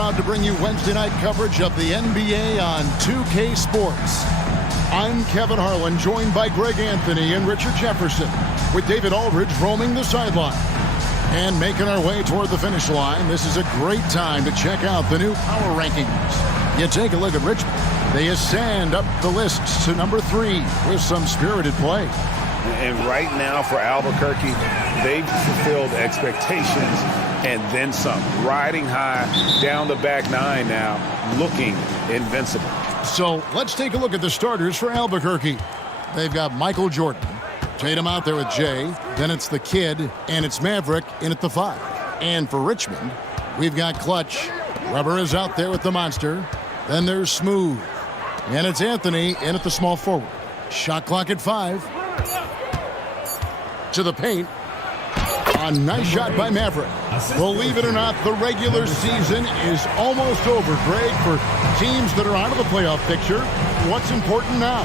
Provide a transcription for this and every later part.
proud to bring you Wednesday night coverage of the NBA on 2K Sports. I'm Kevin Harlan, joined by Greg Anthony and Richard Jefferson, with David Aldridge roaming the sideline. And making our way toward the finish line, this is a great time to check out the new power rankings. You take a look at Richmond. They ascend up the lists to number 3 with some spirited play. And right now for Albuquerque, they've fulfilled expectations and then some. Riding high down the back 9 now, looking invincible. So let's take a look at the starters for Albuquerque. They've got Michael Jordan. Tatum out there with Jay. Then it's the Kid, and it's Maverick in at the 5. And for Richmond, we've got Clutch. Rubber is out there with the Monster. Then there's Smooth. And it's Anthony in at the small forward. Shot clock at 5. To the paint. A nice shot by Maverick. Believe it or not, the regular season is almost over, Greg. For teams that are out of the playoff picture, what's important now?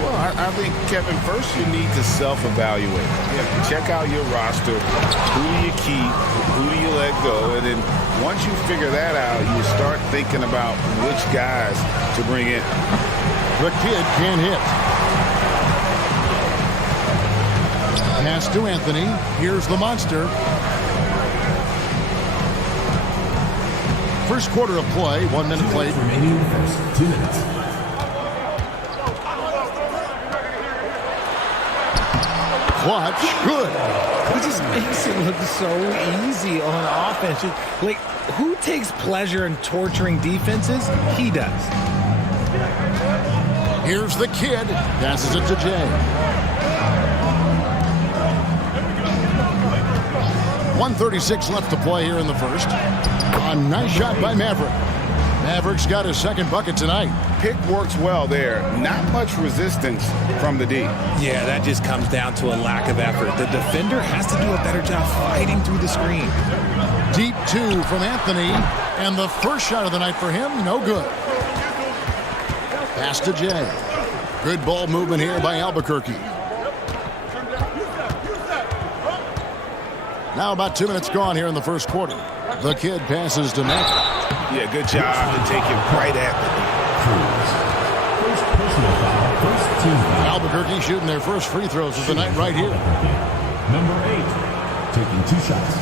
Well, I think, Kevin, first you need to self-evaluate. You have to check out your roster. Who do you keep? Who do you let go? And then once you figure that out, you start thinking about which guys to bring in. The Kid can't hit. Pass to Anthony. Here's the Monster. First quarter of play, 1 minute played. Remaining in the first 2 minutes. Clutch, good. He just makes it look so easy on offense. Like, who takes pleasure in torturing defenses? He does. Here's the Kid. Passes it to Jay. 1:36 left to play here in the first. A nice shot by Maverick. Maverick's got his second bucket tonight. Pick works well there. Not much resistance from the D. Yeah, that just comes down to a lack of effort. The defender has to do a better job fighting through the screen. Deep 2 from Anthony. And the first shot of the night for him, no good. Pass to Jay. Good ball movement here by Albuquerque. Now about 2 minutes gone here in the first quarter. The Kid passes to Maverick. Yeah, good job to take him right at the First personal foul, first team foul. Albuquerque shooting their first free throws of the night right here. Number 8, taking 2 shots.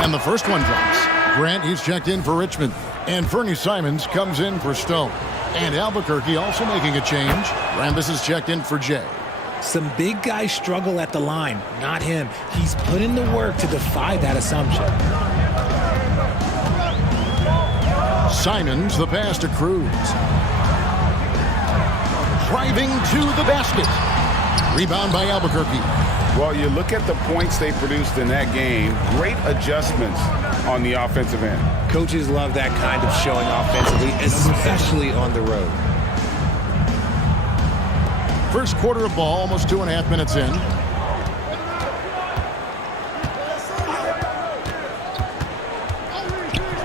And the first one drops. Grant, he's checked in for Richmond. And Fernie Simons comes in for Stone. And Albuquerque also making a change. Rambis is checked in for Jay. Some big guys struggle at the line, not him. He's put in the work to defy that assumption. Simons, the pass to Cruz. Driving to the basket. Rebound by Albuquerque. Well, you look at the points they produced in that game. Great adjustments on the offensive end. Coaches love that kind of showing offensively, especially on the road. First quarter of ball, almost 2.5 minutes in.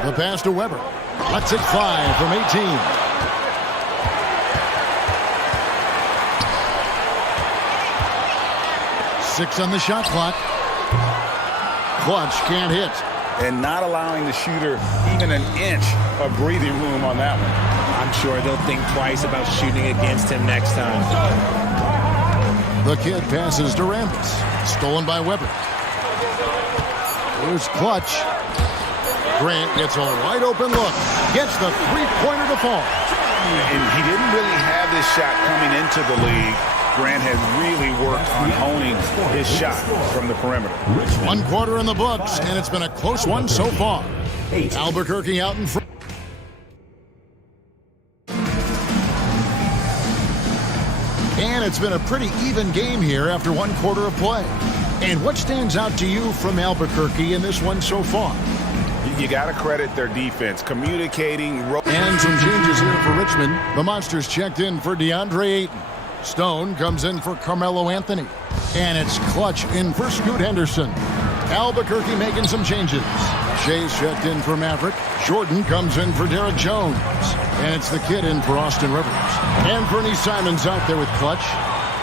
The pass to Weber. Lets it fly from 18. Six on the shot clock. Clutch can't hit. And not allowing the shooter even an inch of breathing room on that one. I'm sure they'll think twice about shooting against him next time. The Kid passes to Rambis. Stolen by Weber. Here's Clutch. Grant gets a wide open look. Gets the three-pointer to fall. And he didn't really have this shot coming into the league. Grant has really worked on honing his shot from the perimeter. 1 quarter in the books, and it's been a close one so far. Albuquerque out in front. And it's been a pretty even game here after 1 quarter of play. And what stands out to you from Albuquerque in this one so far? You got to credit their defense, communicating. And some changes here for Richmond. The Monsters checked in for DeAndre Ayton. Stone comes in for Carmelo Anthony. And it's Clutch in for Scoot Henderson. Albuquerque making some changes. Jay's checked in for Maverick. Jordan comes in for Derek Jones. And it's the Kid in for Austin Rivers. And Bernie Simon's out there with Clutch.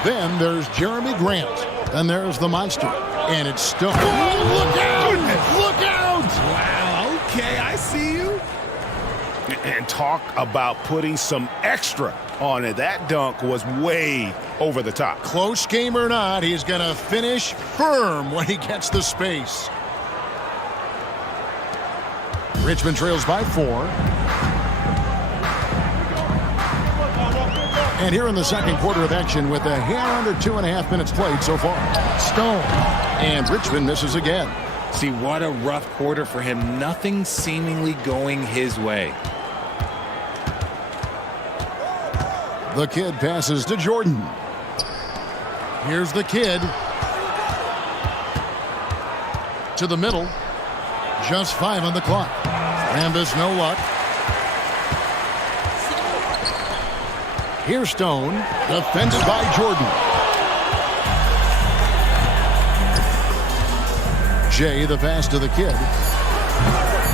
Then there's Jeremy Grant. Then there's the Monster. And it's Stone. Oh, look out! Look out! Wow, okay, I see you. And talk about putting some extra on it. That dunk was way over the top. Close game or not, he's going to finish firm when he gets the space. Richmond trails by 4. And here in the second quarter of action with a hair under 2.5 minutes played so far. Stone. And Richmond misses again. See, what a rough quarter for him. Nothing seemingly going his way. The Kid passes to Jordan. Here's the Kid. To the middle. Just 5 on the clock. Rambis, no luck. Here's Stone. Defended by Jordan. Jay, the pass to the Kid.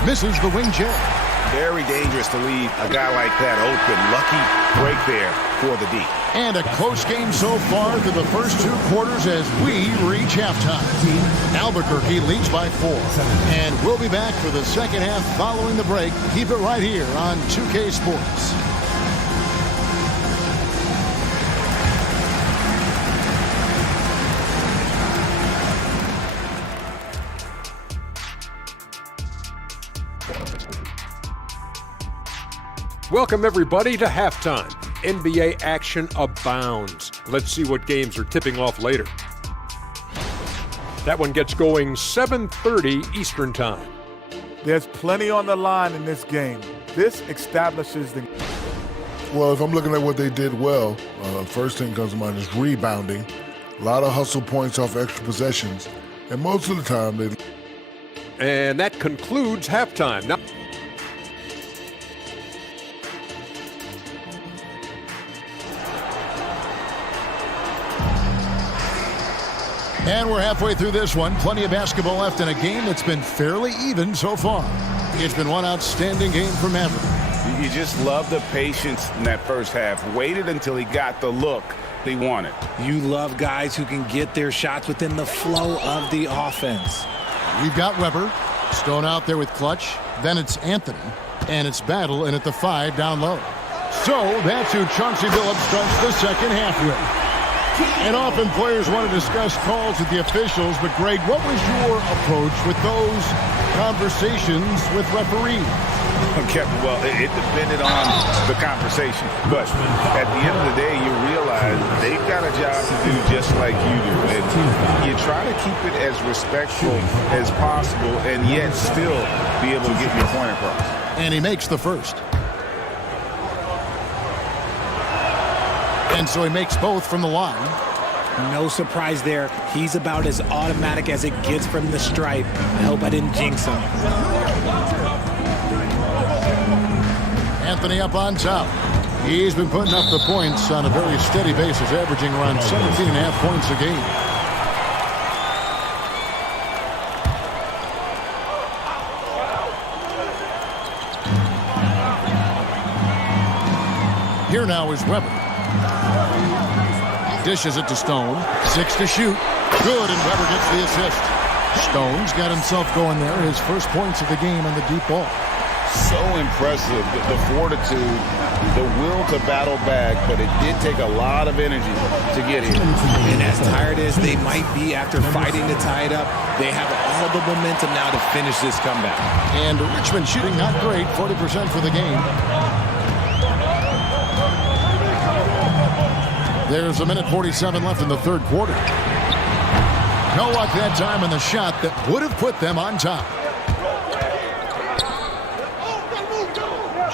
Misses the wing Jay. Very dangerous to leave a guy like that open. Lucky break there for the D. And a close game so far through the first 2 quarters as we reach halftime. Albuquerque leads by 4. And we'll be back for the second half following the break. Keep it right here on 2K Sports. Welcome, everybody, to halftime. NBA action abounds. Let's see what games are tipping off later. That one gets going 7:30 Eastern Time. There's plenty on the line in this game. This establishes the... Well, if I'm looking at what they did well, first thing comes to mind is rebounding. A lot of hustle points off extra possessions. And most of the time, they... And that concludes halftime. Now, And we're halfway through this one. Plenty of basketball left in a game that's been fairly even so far. It's been one outstanding game for Maverick. You just love the patience in that first half. Waited until he got the look they wanted. You love guys who can get their shots within the flow of the offense. We've got Weber. Stone out there with Clutch. Then it's Anthony. And it's Battle, and at the 5 down low. So that's who Chauncey Billups starts the second half with. And often players want to discuss calls with the officials, but Greg, what was your approach with those conversations with referees? Kevin, well, it depended on the conversation. But at the end of the day, you realize they've got a job to do just like you do. And you try to keep it as respectful as possible and yet still be able to get your point across. And he makes the first. And so he makes both from the line. No surprise there. He's about as automatic as it gets from the stripe. I hope I didn't jinx him. Anthony up on top. He's been putting up the points on a very steady basis, averaging around 17.5 points a game. Here now is Weber. Dishes it to Stone. 6 to shoot. Good, and Weber gets the assist. Stone's got himself going there. His first points of the game on the deep ball. So impressive, the fortitude, the will to battle back, but it did take a lot of energy to get here. And as tired as they might be after fighting to tie it up, they have all the momentum now to finish this comeback. And Richmond shooting not great, 40% for the game. There's 1:47 left in the third quarter. No luck that time on the shot that would have put them on top.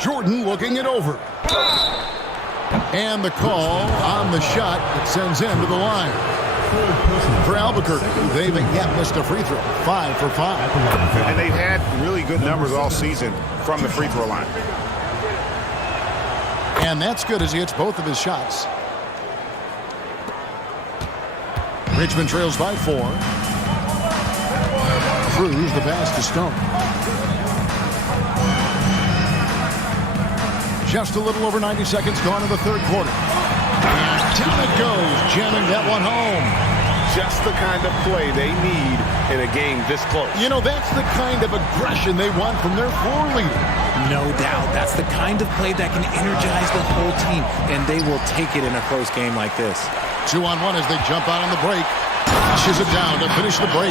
Jordan looking it over. And the call on the shot that sends him to the line. For Albuquerque, they've yet missed a free throw. 5 for 5. And they've had really good numbers all season from the free throw line. And that's good as he hits both of his shots. Richmond trails by 4. Cruz, the pass to Stone. Just a little over 90 seconds gone in the third quarter. And down it goes, jamming that one home. Just the kind of play they need in a game this close. You know, that's the kind of aggression they want from their floor leader. No doubt. That's the kind of play that can energize the whole team, and they will take it in a close game like this. 2-on-1 as they jump out on the break. Pushes it down to finish the break.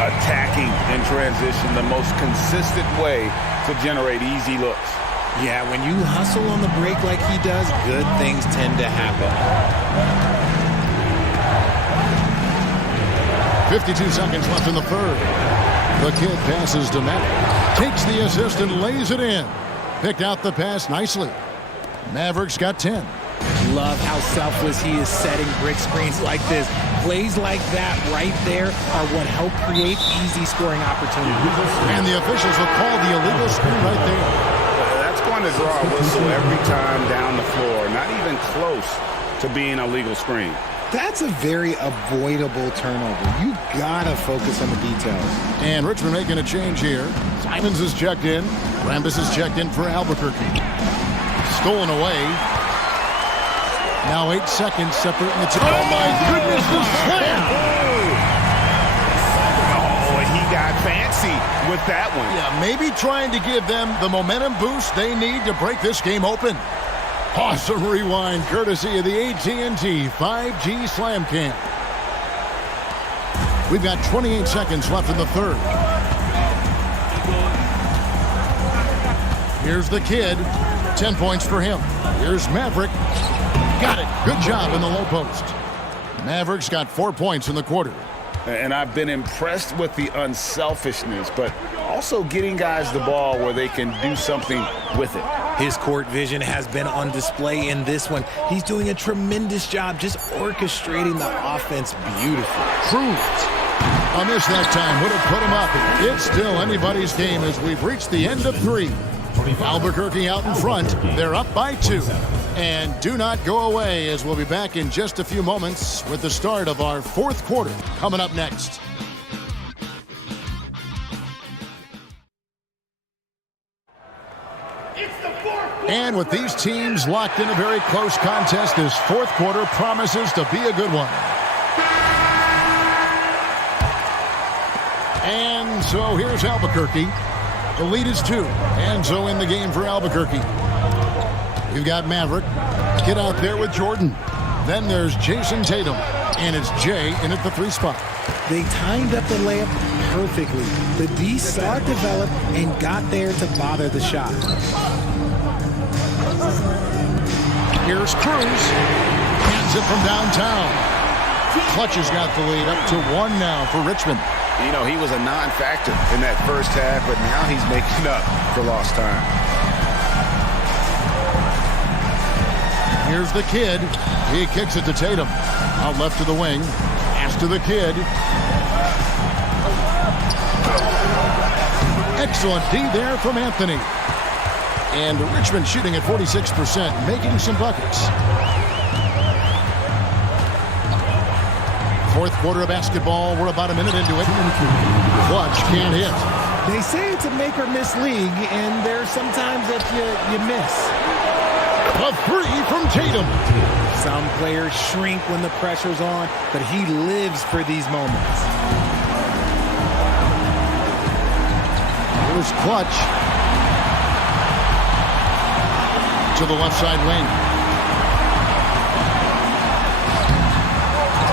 Attacking in transition, the most consistent way to generate easy looks. Yeah, when you hustle on the break like he does, good things tend to happen. 52 seconds left in the third. The Kid passes to Matt. Takes the assist and lays it in. Picked out the pass nicely. Mavericks got 10. Love how selfless he is setting brick screens like this. Plays like that right there are what help create easy scoring opportunities. And the officials will call the illegal screen right there. That's going to draw a whistle every time down the floor. Not even close to being a legal screen. That's a very avoidable turnover. You gotta focus on the details. And Richmond making a change here. Simons is checked in. Rambis is checked in for Albuquerque. Stolen away. Now 8 seconds separating the two. Oh my goodness, the slam! Oh, and he got fancy with that one. Yeah, maybe trying to give them the momentum boost they need to break this game open. Awesome rewind courtesy of the AT&T 5G Slam Cam. We've got 28 seconds left in the third. Here's the Kid. 10 points for him. Here's Maverick. Got it. Good job in the low post. Mavericks got 4 points in the quarter. And I've been impressed with the unselfishness, but also getting guys the ball where they can do something with it. His court vision has been on display in this one. He's doing a tremendous job just orchestrating the offense beautifully. Cruz. A miss that time would have put him up. It's still anybody's game as we've reached the end of 3. Albuquerque out in front. They're up by 2. And do not go away as we'll be back in just a few moments with the start of our fourth quarter coming up next. And with these teams locked in a very close contest, this fourth quarter promises to be a good one. And so here's Albuquerque. The lead is 2. Enzo in the game for Albuquerque. You've got Maverick. Get out there with Jordan. Then there's Jason Tatum. And it's Jay in at the 3 spot. They timed up the layup perfectly. The D saw it develop and got there to bother the shot. Here's Cruz. Hands it from downtown. Clutch has got the lead up to 1 now for Richmond. You know, he was a non-factor in that first half, but now he's making up for lost time. Here's the Kid. He kicks it to Tatum. Out left to the wing. Pass to the Kid. Excellent D there from Anthony. And Richmond shooting at 46%, making some buckets. Fourth quarter of basketball. We're about a minute into it. Clutch can't hit. They say it's a make or miss league, and there's sometimes that you miss. A 3 from Tatum. Some players shrink when the pressure's on, but he lives for these moments. Here's Clutch. To the left side wing.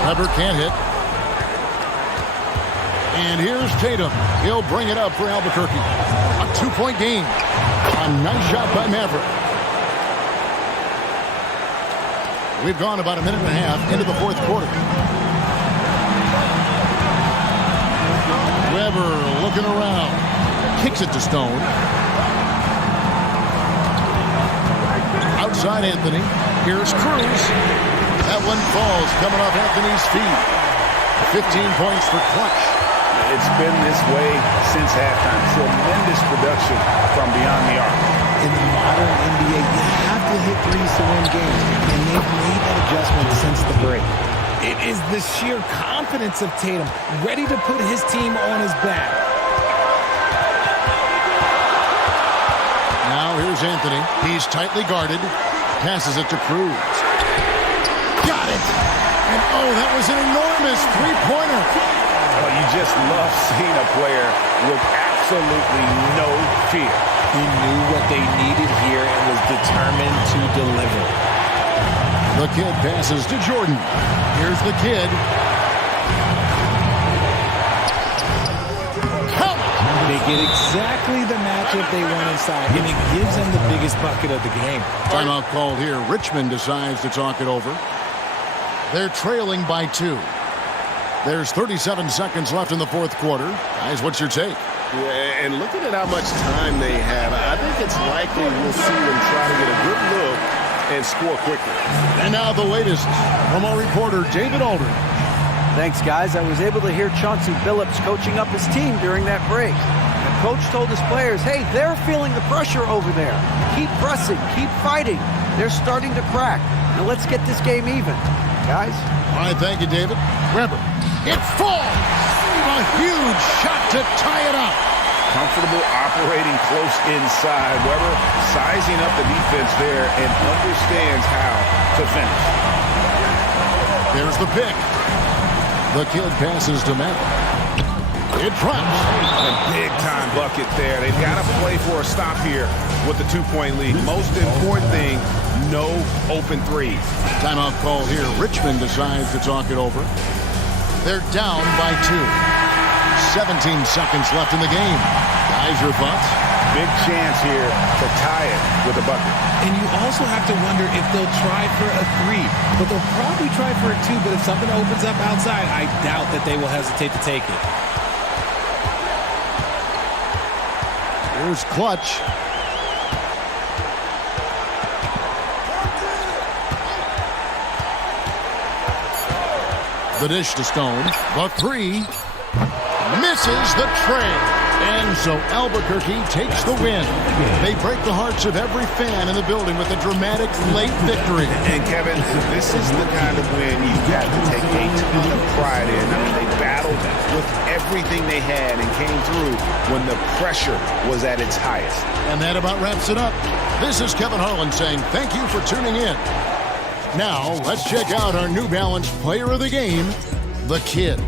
Weber can't hit. And here's Tatum. He'll bring it up for Albuquerque. A 2-point game. A nice shot by Maverick. We've gone about a minute and a half into the fourth quarter. Weber looking around. Kicks it to Stone. Outside Anthony. Here's Cruz. That one falls coming off Anthony's feet. 15 points for Clutch. It's been this way since halftime. Tremendous production from beyond the arc. In the modern NBA, you have to hit threes to win games, and they've made that adjustment since the break. It is the sheer confidence of Tatum, ready to put his team on his back. Now here's Anthony. He's tightly guarded. Passes it to Cruz. Got it! And oh, that was an enormous three-pointer. Well, you just love seeing a player with absolutely no fear. He knew what they needed here and was determined to deliver. The Kid passes to Jordan. Here's the Kid. Count! They get exactly the matchup they want inside, and it gives them the biggest bucket of the game. Timeout called here. Richmond decides to talk it over. They're trailing by 2. There's 37 seconds left in the fourth quarter. Guys, what's your take? Yeah, and looking at how much time they have, I think it's likely we'll see them try to get a good look and score quickly. And now the latest from our reporter, David Aldridge. Thanks, guys. I was able to hear Chauncey Billups coaching up his team during that break. The coach told his players, hey, they're feeling the pressure over there. Keep pressing, keep fighting. They're starting to crack. Now let's get this game even, guys. All right, thank you, David. Weber, it falls! A huge shot to tie it up. Comfortable operating close inside. Weber sizing up the defense there and understands how to finish. There's the pick. The Kid passes to Matt. It drops. A big-time bucket there. They've got to play for a stop here with the two-point lead. Most important thing, no open threes. Timeout call here. Richmond decides to talk it over. They're down by 2. 17 seconds left in the game. Guys, your thoughts? Big chance here to tie it with a bucket. And you also have to wonder if they'll try for a 3. But they'll probably try for a 2. But if something opens up outside, I doubt that they will hesitate to take it. Here's Clutch. The dish to Stone. The 3. Misses the tray. And so Albuquerque takes the win. They break the hearts of every fan in the building with a dramatic late victory. And Kevin, this is the kind of win you've got to take a ton of pride in. I mean, they battled with everything they had and came through when the pressure was at its highest. And that about wraps it up. This is Kevin Harlan saying thank you for tuning in. Now, let's check out our New Balance player of the game, the Kid.